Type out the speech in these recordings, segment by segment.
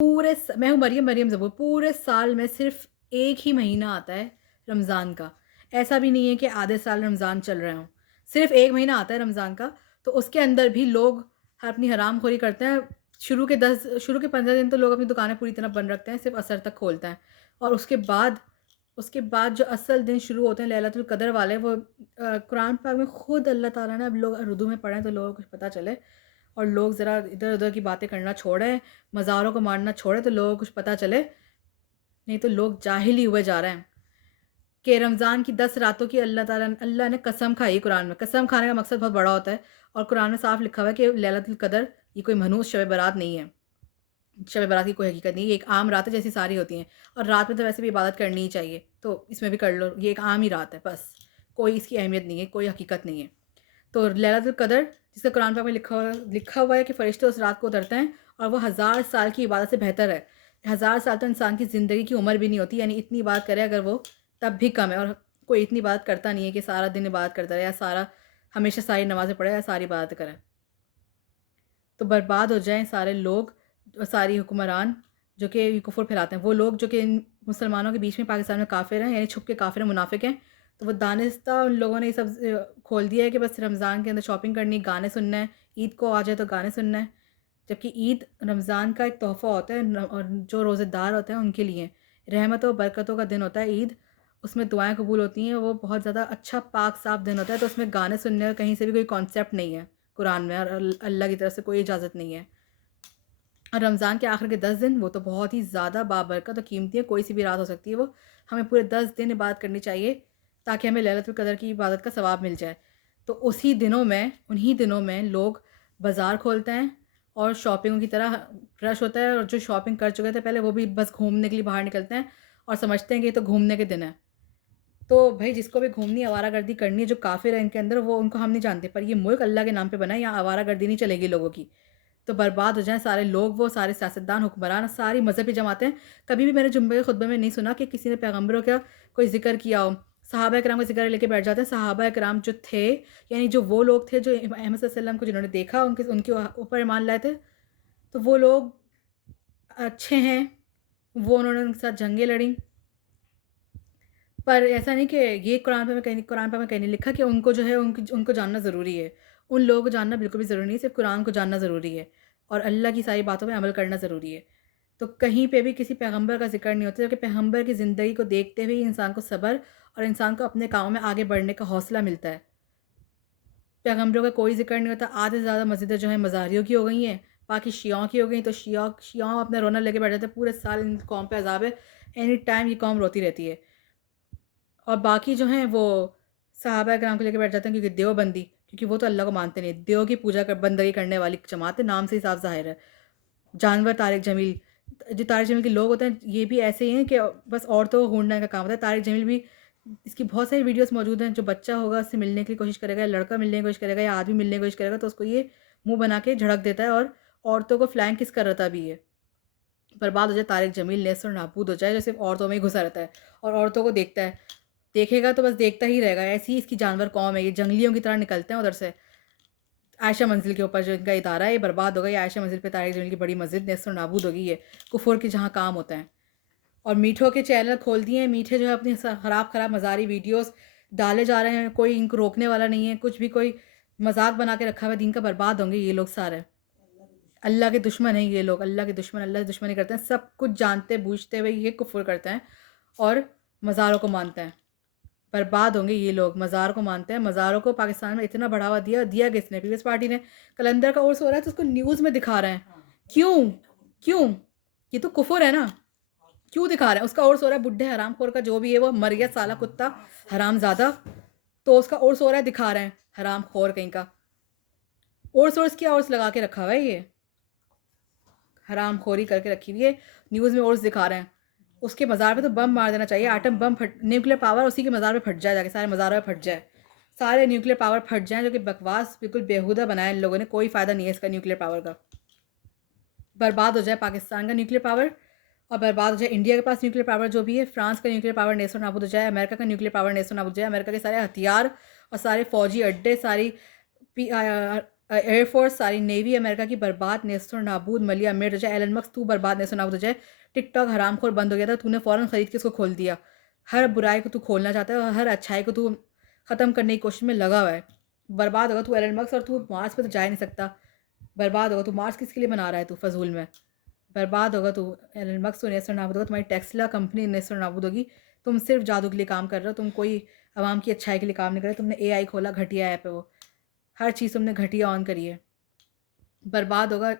मैं हूँ मरियम ज़बूर, पूरे साल में सिर्फ़ 1 ही महीना आता है रमज़ान का। ऐसा भी नहीं है कि आधे साल रमज़ान चल रहे हों। सिर्फ़ 1 महीना आता है रमज़ान का, तो उसके अंदर भी लोग अपनी हरामखोरी करते हैं। शुरू के 15 दिन तो लोग अपनी दुकानें पूरी तरह बंद रखते हैं, सिर्फ़ असर तक खोलते हैं। और उसके बाद जो असल दिन शुरू होते हैं लैलतुल क़द्र वाले, वो कुरान पाक में खुद अल्लाह ताला ने, अब लोग उर्दू में पढ़ें तो लोगों को कुछ पता चले और लोग ज़रा इधर-उधर की बातें करना छोड़ें, मज़ारों को मानना छोड़ें तो लोगों को कुछ पता चले, नहीं तो लोग जाहिल ही हुए जा रहे हैं कि रमज़ान की 10 रातों की अल्लाह ने कसम खाई है कुरान में। कसम खाने का मकसद बहुत बड़ा होता है और कुरान में साफ लिखा हुआ है कि लैलतुल क़द्र ये कोई मनहूस शब बारात नहीं है। शब बारात की कोई हकीकत नहीं है, ये एक आम रात है जैसी सारी होती हैं और रात में तो वैसे भी इबादत करनी ही चाहिए, तो इसमें भी कर लो, ये एक आम ही रात है बस। कोई इसकी अहमियत नहीं है, कोई हकीकत नहीं है। तो लैलतुल क़द्र जिसका कुरान पाक में लिखा हुआ है कि फ़रिश्ते उस रात को उतरते हैं और वो हज़ार साल की इबादत से बेहतर है। हज़ार साल तो इंसान की ज़िंदगी की उम्र भी नहीं होती, यानी इतनी इबादत करे अगर वो, तब भी कम है। और कोई इतनी इबादत करता नहीं है कि सारा दिन इबादत करता रहे या हमेशा सारी नमाज़ें पढ़े या सारी इबादत करे। तो बर्बाद हो जाएँ सारे लोग और सारी हुक्मरान जो कि कुफ़्र फैलाते हैं। वो लोग जो कि इन मुसलमानों के बीच में पाकिस्तान में काफ़िर हैं, यानी छुप के काफ़िर हैं, मुनाफ़िक हैं। तो वो दानिस्ता उन लोगों ने ये सब खोल दिया है कि बस रमज़ान के अंदर शॉपिंग करनी, गाने सुनना है, ईद को आ जाए तो गाने सुनना है। जबकि ईद रमज़ान का एक तोहफ़ा होता है और जो रोज़ेदार होते हैं उनके लिए रहमतों बरकतों का दिन होता है ईद। उसमें दुआएँ कबूल होती हैं, वो बहुत ज़्यादा अच्छा पाक साफ़ दिन होता है, तो उसमें गाने सुनने का कहीं से भी कोई कॉन्सेप्ट नहीं है कुरान में, और अल्लाह की तरफ से कोई इजाज़त नहीं है। और रमज़ान के आखिर के 10 दिन वो तो बहुत ही ज़्यादा बाबरकत और कीमती है, कोई सी भी रात हो सकती है वो। हमें पूरे 10 दिन इबादत करनी चाहिए ताकि हमें लैलतुल क़द्र की इबादत का सवाब मिल जाए। तो उन्हीं दिनों में लोग बाज़ार खोलते हैं और शॉपिंगों की तरह रश होता है, और जो शॉपिंग कर चुके थे पहले वो भी बस घूमने के लिए बाहर निकलते हैं और समझते हैं कि ये तो घूमने के दिन है। तो भई जिसको भी घूमनी है, आवारागर्दी करनी है, जो काफ़िर है इनके अंदर, वो उनको हम नहीं जानते, पर ये मुल्क अल्लाह के नाम पे बना है, यहाँ आवारागर्दी नहीं चलेगी लोगों की। तो बर्बाद हो जाएँ सारे लोग, वो सारे सियासतदान, हुक्मरान, सारी मज़हबी जमातें। कभी भी मैंने जुम्मे के खुतबे में नहीं सुना कि किसी ने पैगम्बरों का कोई ज़िक्र किया हो। सहाबा किराम का ज़िक्र लेके बैठ जाते हैं। सहाबा किराम जो थे, यानी जो वो लोग थे जो अहमद सल्लल्लाहु अलैहि वसल्लम को जिन्होंने देखा, उनके उनके ऊपर ईमान लाए थे, तो वो लोग अच्छे हैं, वो उन्होंने उनके साथ जंगें लड़ी। पर ऐसा नहीं कि ये कुरान पे में कहीं नहीं लिखा कि उनको जो है उनको जानना ज़रूरी है। उन लोगों को जानना बिल्कुल भी ज़रूरी नहीं है, सिर्फ़ कुरान को जानना ज़रूरी है और अल्लाह की सारी बातों पे अमल करना ज़रूरी है। तो कहीं पे भी किसी पैगंबर का ज़िक्र नहीं होता, जबकि पैगंबर की ज़िंदगी को देखते हुए इंसान को सब्र और इंसान को अपने कामों में आगे बढ़ने का हौसला मिलता है। पैगंबरों का कोई ज़िक्र नहीं होता। आधे से ज़्यादा मस्जिदें जो हैं मज़ाहिरों की हो गई हैं, बाकी शियाओं की हो गई। तो शियाओं अपना रोना लेके बैठ जाते हैं, पूरे साल इन कौम पे अज़ाब है, एनी टाइम ये कौम रोती रहती है। और बाकी जो हैं वो सहाबा किराम को लेके बैठ जाते हैं, क्योंकि देवबंदी, क्योंकि वो तो अल्लाह को मानते नहीं। देव की पूजा कर बंदगी करने वाली जमात है, नाम से ही साफ ज़ाहिर है। जानवर तारिक जमील, जो तारिक जमील के लोग होते हैं ये भी ऐसे ही हैं कि बस औरतों को ढूँढने का काम होता है। तारिक जमील भी, इसकी बहुत सारी वीडियोज़ मौजूद हैं। जो बच्चा होगा उससे मिलने की कोशिश करेगा, या लड़का मिलने की कोशिश करेगा, या आदमी मिलने की कोशिश करेगा, तो उसको ये मुँह बना के झड़क देता है और औरतों को फ्लैंक किस कर रहा भी है। बर्बाद हो जाए तारिक जमील, नेस्त और नाबूद हो जाए, जो सिर्फ़ औरतों में ही घुसा रहता है और औरतों को देखता है। देखेगा तो बस देखता ही रहेगा। ऐसी ही इसकी जानवर कौम है, ये जंगलियों की तरह निकलते हैं उधर से। आयशा मंजिल के ऊपर जो इनका इदारा है, ये बर्बाद हो गई। आयशा मंजिल पे तारिक जमील की बड़ी मस्जिद नेस्त और नाबूद हो गई है। कुफ़र के जहाँ काम होता है। और मीठों के चैनल खोल दिए हैं। मीठे जो है अपनी ख़राब मज़ारी वीडियोज़ डाले जा रहे हैं, कोई इनको रोकने वाला नहीं है। कुछ भी कोई मज़ाक बना के रखा हुआ है दीन का। बर्बाद होंगे ये लोग सारे। अल्लाह के दुश्मन हैं ये लोग, अल्लाह के दुश्मन, अल्लाह से दुश्मनी करते हैं। सब कुछ जानते बूझते हुए ये कुफ़्र करते हैं और मज़ारों को मानते हैं। बर्बाद होंगे ये लोग, मज़ार को मानते हैं। मज़ारों को पाकिस्तान में इतना बढ़ावा दिया किसने? पीपल्स पार्टी ने। कलंदर का उर्स हो रहा है तो उसको न्यूज़ में दिखा रहे हैं। क्यों? क्यों? ये तो कुफ़्र है ना। क्यों दिखा रहे हैं? उसका उर्स हो रहा है, बुड्ढे हरामखोर का जो भी है वो मर गया साला कुत्ता हरामज़ादा, तो उसका उर्स हो रहा है, दिखा रहे हैं हरामखोर कहीं का। उर्स क्या उर्स लगा के रखा हुआ है ये, हरामखोरी करके रखी हुई है। न्यूज़ में उर्स दिखा रहे हैं। उसके मज़ार पे तो बम मार देना चाहिए, एटम बम फट, न्यूक्लियर पावर उसी के मज़ार पे फट जाए, जाके सारे मज़ारों पे फट जाए। सारे न्यूक्लियर पावर फट जाएँ, जो कि बकवास बिल्कुल बेहुदा बनाया इन लोगों ने, कोई फ़ायदा नहीं है इसका न्यूक्लियर पावर का। बर्बाद हो जाए पाकिस्तान का न्यूक्लियर पावर और बर्बाद हो जाए इंडिया के पास न्यूक्लियर पावर जो भी है। फ्रांस का न्यूक्लियर पावर नेस्तो नाबूद हो जाए, अमेरिका का न्यूक्लियर पावर नेस्तो नाबूद हो जाए। अमेरिका के सारे हथियार और सारे फ़ौजी अड्डे, सारी एयरफोर्स सारी, नेवी अमेरिका की बर्बाद, नेस्तो नाबूद, मलिया अमीर रजा, एलन मस्क तू बर्बाद नेस्तो नाबूद हो जाए। टिकटॉक हरामखोर बंद हो गया था, तूने फ़ौरन ख़रीद के उसको खोल दिया। हर बुराई को तू खोलना चाहता है और हर अच्छाई को तू ख़त्म करने की कोशिश में लगा हुआ है। बर्बाद होगा तू एलन मस्क, और तू मार्स पे तो जा ही नहीं सकता। बर्बाद होगा तू, मार्स किसके लिए बना रहा है तू फ़ज़ूल में। बर्बाद होगा तू, एलन मस्क तो नेस्तो नाबूद होगा, तुम्हारी टेस्ला कंपनी नेस्तो नाबूद होगी। तुम सिर्फ़ जादू के लिए काम कर रहे हो, तुम कोई आवाम की अच्छाई के लिए काम नहीं कर रहे। तुमने एआई खोला, घटिया ऐप है वो। हर चीज़ तुमने घटिया ऑन करी है। बर्बाद होगा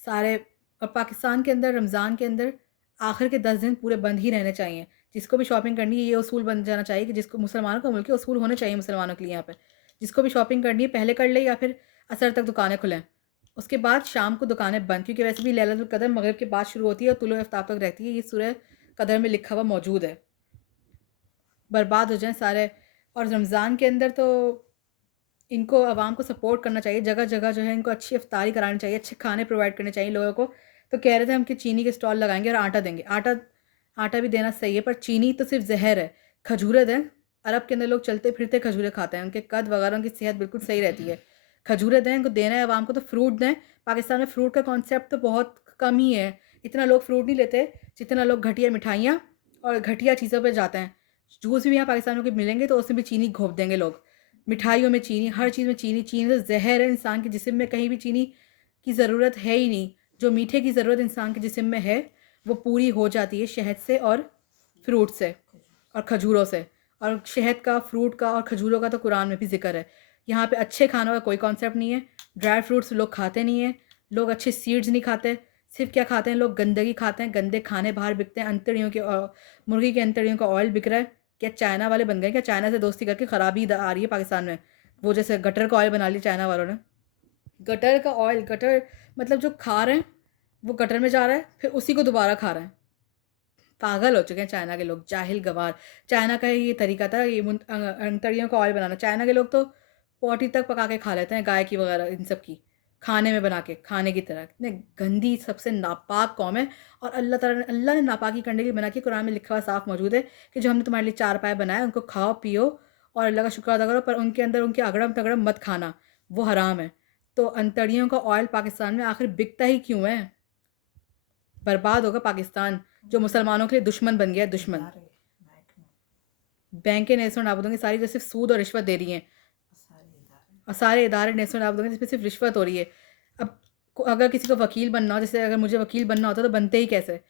सारे। और पाकिस्तान के अंदर रमज़ान के अंदर आखिर के 10 दिन पूरे बंद ही रहने चाहिए। जिसको भी शॉपिंग करनी है, ये उसूल बन जाना चाहिए कि जिसको, मुसलमानों का मुल्क है, उसूल होने चाहिए मुसलमानों के लिए यहाँ पे। जिसको भी शॉपिंग करनी है पहले कर ले, या फिर असर तक दुकानें खुलें। उसके बाद शाम को दुकानें बंद, क्योंकि वैसे भी लैलतुल क़द्र मगरिब के बाद शुरू होती है और तुलुए आफ्ताब तक रहती है। ये सूरह क़दर में लिखा हुआ मौजूद है। बर्बाद हो जाएँ सारे। और रमज़ान के अंदर तो इनको आवाम को सपोर्ट करना चाहिए, जगह-जगह जो है इनको अच्छी इफ्तारी करानी चाहिए, अच्छे खाने प्रोवाइड करने चाहिए लोगों को। तो कह रहे थे हम कि चीनी के स्टॉल लगाएँगे और आटा देंगे। आटा आटा भी देना सही है, पर चीनी तो सिर्फ़ ज़हर है। खजूरें दें, अरब के अंदर लोग चलते-फिरते खजूरें खाते हैं, उनके कद वगैरह, उनकी सेहत बिल्कुल सही रहती है। खजूरें दें, इनको देना है आवाम को तो फ्रूट दें। पाकिस्तान में फ्रूट का कॉन्सेप्ट तो बहुत कम ही है। इतना लोग फ्रूट नहीं लेते, जितना लोग घटिया मिठाइयाँ और घटिया चीज़ों पे जाते हैं। जूस भी यहाँ पाकिस्तान में मिलेंगे तो उसमें भी चीनी घोप देंगे लोग। मिठाइयों में चीनी, हर चीज़ में चीनी। चीनी तो ज़हर है, इंसान के जिस्म में कहीं भी चीनी की ज़रूरत है ही नहीं। जो मीठे की ज़रूरत इंसान के जिस्म में है, वो पूरी हो जाती है शहद से और फ्रूट से और खजूरों से। और शहद का, फ्रूट का और खजूरों का तो कुरान में भी ज़िक्र है। यहाँ पे अच्छे खानों का कोई कॉन्सेप्ट नहीं है। ड्राई फ्रूट्स लोग खाते नहीं हैं, लोग अच्छे सीड्स नहीं खाते। सिर्फ़ क्या खाते हैं लोग, गंदगी खाते हैं, गंदे खाने बाहर बिकते हैं। अंतड़ियों के मुर्गी के अंतड़ियों का ऑयल बिक रहा है। क्या चाइना वाले बन गए क्या? चाइना से दोस्ती करके ख़राबी आ रही है पाकिस्तान में। वो जैसे गटर का ऑयल बना लिया चाइना वालों ने। गटर का ऑयल, गटर मतलब जो खा रहे हैं वो गटर में जा रहा है, फिर उसी को दोबारा खा रहे हैं। पागल हो चुके हैं चाइना के लोग, जाहिल गवार। चाइना का ये तरीका था, ये अंतड़ियों का ऑयल बनाना। चाइना के लोग तो पोटी तक पका के खा लेते हैं, गाय की वगैरह इन सब की, खाने में बना के, खाने की तरह। इतने गंदी, सबसे नापाक कौम है। और अल्लाह ने नापाकी करने के लिए बना के, कुरान में लिखा हुआ साफ मौजूद है कि जो हमने तुम्हारे लिए 4 पाए बनाए, उनको खाओ पियो और अल्लाह का शुक्र अदा करो, पर उनके अंदर उनके अगड़म तगड़म मत खाना, वो हराम है। तो अंतड़ियों का ऑयल पाकिस्तान में आखिर बिकता ही क्यों है? बर्बाद होगा पाकिस्तान, जो मुसलमानों के लिए दुश्मन बन गया है, दुश्मन। बैंकें नेस्तों नाबूद होंगी सारी, जो सिर्फ सूद और रिश्वत दे रही हैं। और सारे इदारे नेस्तों नाबूद होंगे जिसमें सिर्फ रिश्वत हो रही है। अब अगर किसी को वकील बनना हो, जैसे अगर मुझे वकील बनना होता तो बनते ही कैसे?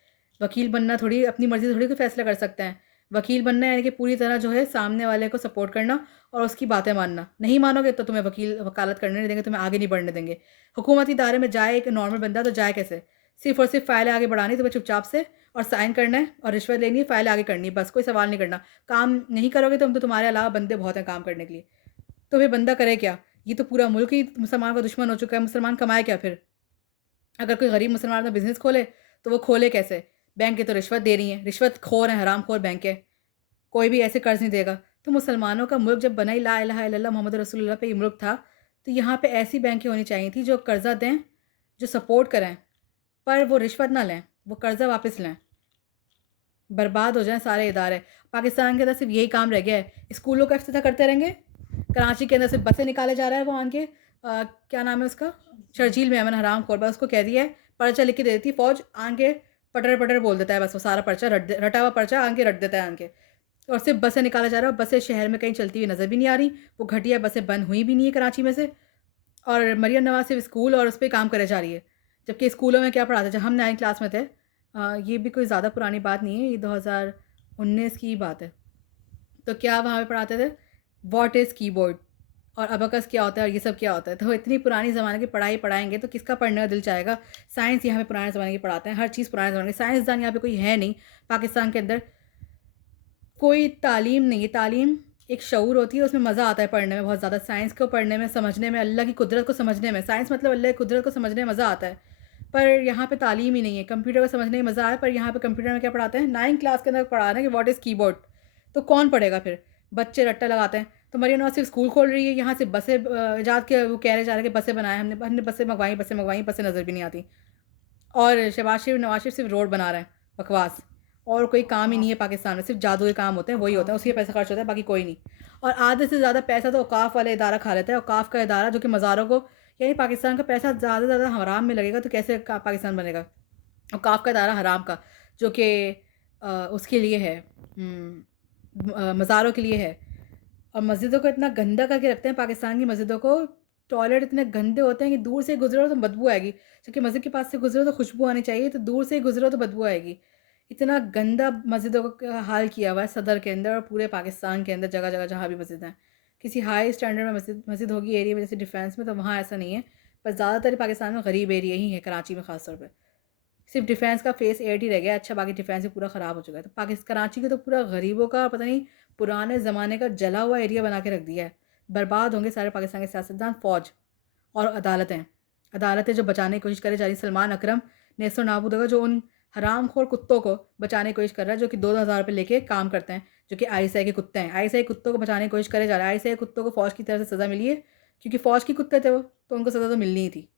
वकील बनना थोड़ी अपनी मर्ज़ी से थोड़ी कोई फ़ैसला कर सकते हैं। वकील बनना यानी कि पूरी तरह जो है सामने वाले को सपोर्ट करना और उसकी बातें मानना। नहीं मानोगे तो तुम्हें वकालत करने नहीं देंगे, तुम्हें आगे नहीं बढ़ने देंगे। हुकूमती इदारे में जाए एक नॉर्मल बंदा तो जाए कैसे? सिर्फ़ और सिर्फ़ फ़ाइलें आगे बढ़ानी, तुम्हें चुपचाप से और साइन करना है और रिश्वत लेनी है, फ़ाइलें आगे करनी है, बस कोई सवाल नहीं करना। काम नहीं करोगे तो तुम्हारे अलावा बंदे बहुत हैं काम करने के लिए। तो फिर बंदा करे क्या? ये तो पूरा मुल्क ही मुसलमान का दुश्मन हो चुका है, मुसलमान कमाए क्या फिर? अगर कोई गरीब मुसलमान अपना बिज़नेस खोले, तो वो खोले कैसे? बैंकें तो रिश्वत दे रही हैं, रिश्वतखोर हैं, हरामखोर बैंकें। कोई भी ऐसे कर्ज़ नहीं देगा। तो मुसलमानों का मुल्क जब बना ही ला इलाहा इल्लल्लाह मोहम्मद रसूलुल्लाह पे ये मुल्क था, तो यहाँ पे ऐसी बैंकें होनी चाहिए थी जो कर्ज़ा दें, जो सपोर्ट करें, पर वो रिश्वत ना लें, वो कर्ज़ा वापस लें। बर्बाद हो जाएँ सारे इदारे। पाकिस्तान के अंदर सिर्फ़ यही काम रह गया है, स्कूलों का इफ्तिताह करते रहेंगे। कराची के अंदर से बसें निकाले जा रहा है वो आन के, क्या नाम है उसका? शर्जील मेमन हरामखोर, बस उसको कह दिया है, पर्चा लिख के दे देती है फ़ौज, आन के पटर-पटर बोल देता है, बस वो सारा पर्चा रटा हुआ पर्चा आन के रट देता है आन के। और सिर्फ़ बसें निकाला जा रहा है, बसें शहर में कहीं चलती हुई नज़र भी नहीं आ रही। वो घटिया बसें बंद हुई भी नहीं है कराची में से। और मरियम नवाज़ सिर्फ़ स्कूल और उस पे काम करे जा रही है। जबकि स्कूलों में क्या पढ़ाते हैं? जब हम 9th क्लास में थे, ये भी कोई ज़्यादा पुरानी बात नहीं है, ये 2019 की बात है। तो क्या वहाँ पे पढ़ाते थे? व्हाट इज़ कीबोर्ड और अबकस क्या होता है और ये सब क्या होता है? तो इतनी पुरानी ज़माने की पढ़ाई पढ़ाएँगे तो किसका पढ़ने का दिल चाहेगा? साइंस यहाँ पे पुराने ज़माने की पढ़ाते हैं, हर चीज़ पुराने ज़माने की। साइंसदान यहाँ पे कोई है नहीं पाकिस्तान के अंदर। कोई तालीम नहीं है, तालीम एक शऊर होती है, उसमें मज़ा आता है पढ़ने में बहुत ज़्यादा। साइंस को पढ़ने में, समझने में, अल्लाह की कुदरत को समझने में, साइंस मतलब अल्लाह की कुदरत को समझने में मज़ा आता है। पर यहाँ पे तालीम ही नहीं है। कंप्यूटर को समझने में मज़ा आया, पर यहाँ पे कंप्यूटर में क्या पढ़ाते हैं? 9th क्लास के अंदर पढ़ा रहे हैं कि व्हाट इज़ कीबोर्ड। तो कौन पढ़ेगा फिर? बच्चे रट्टा लगाते हैं। तो मरियम नवाज़ सिर्फ़ स्कूल खोल रही है, यहाँ से बसें इजाद के वो कह रहे जा रहे हैं कि बसें बनाएँ हमने, बसें मँगवाई, बसें नज़र भी नहीं आती। और शहबाज शरीफ, नवाज़ शरीफ सिर्फ़ रोड बना रहे हैं, बकवास। और कोई काम ही हाँ, नहीं है पाकिस्तान में, सिर्फ जादू के काम होते हैं, वही होता है, हाँ, उसी पे पैसा खर्च होता है, बाकी कोई नहीं। और आधे से ज़्यादा पैसा तो औकाफ वाले इदारा खा लेता है। औकाफ का इदारा जो कि मज़ारों को, यानी पाकिस्तान का पैसा ज़्यादा से ज़्यादा हराम में लगेगा तो कैसे पाकिस्तान बनेगा। औकाफ का इदारा हराम का, जो कि उसके लिए है, मज़ारों के लिए है। और मस्जिदों को इतना गंदा करके रखते हैं पाकिस्तान की मस्जिदों को। टॉयलेट इतने गंदे होते हैं कि दूर से गुजरो तो बदबू आएगी, जबकि मस्जिद के पास से गुजरो तो खुशबू आनी चाहिए, तो दूर से गुजरो तो बदबू आएगी। इतना गंदा मस्जिदों का हाल किया हुआ है सदर के अंदर और पूरे पाकिस्तान के अंदर, जगह जगह जहाँ भी मस्जिद हैं। किसी हाई स्टैंडर्ड में मस्जिद मस्जिद होगी एरिया में, जैसे डिफेंस में, तो वहाँ ऐसा नहीं है। पर ज़्यादातर पाकिस्तान में गरीब एरिया ही है, कराची में ख़ासतौर पर। सिर्फ डिफेंस का फेस 8 ही रह गया, अच्छा बाकी डिफेंस भी पूरा ख़राब हो चुका है। तो कराची के तो पूरा गरीबों का पता नहीं, पुराने ज़माने का जला हुआ एरिया बना के रख दिया है। बर्बाद होंगे सारे पाकिस्तान के सियासतदान, फ़ौज और अदालतें। अदालतें जो बचाने की कोशिश करे जा रही। सलमान अकरम नेस्तो नाबूद होगा, जो उन हरामखोर कुत्तों को बचाने की कोशिश कर रहा है, जो कि 2-2 हज़ार रुपये लेके काम करते हैं, जो कि आईएसआई के कुत्ते हैं। आईएसआई कुत्तों को बचाने की कोशिश करे जा रहा है। आईएसआई कुत्तों को फ़ौज की तरफ से सज़ा मिली है, क्योंकि फ़ौज के कुत्ते थे वो, तो उनको सज़ा तो मिलनी ही थी।